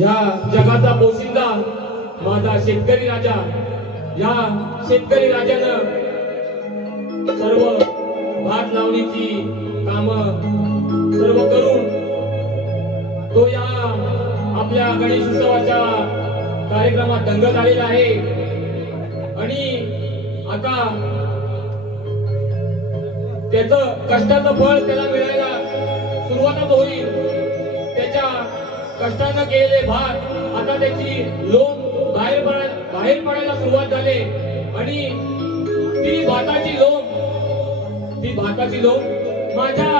या जगाचा पोशिंदा माझा शेतकरी राजा या शेतकरी राजानं सर्व भात लावणीची काम सर्व करून तो या आपल्या गणेश उत्सवाच्या कार्यक्रमात दंगत आलेला आहे. आणि आता त्याच कष्टाचं फळ त्याला मिळायला सुरुवातच होईल. त्याच्या कष्टानं केलेले भात आता त्याची लोन बाहेर बाहेर पडायला सुरुवात झाली. आणि ती भाताची लोन ती भाताची लोन माझ्या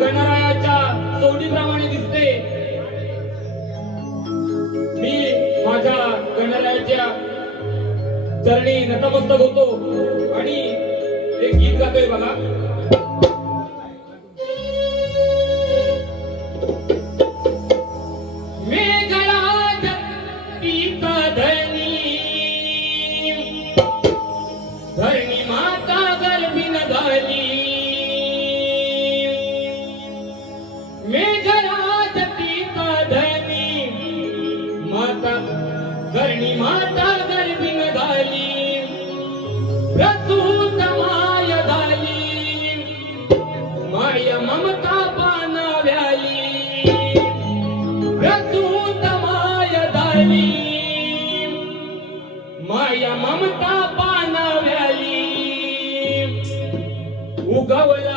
गणरायाच्या सोडीप्रमाणे दिसते. मी माझ्या गणरायाच्या चरणी नतमस्तक होतो. आणि एक गीत गातोय बघा. माय ममता पानाव्याली. प्रसूत माय झाली माय ममता पानाव्याली. उगवला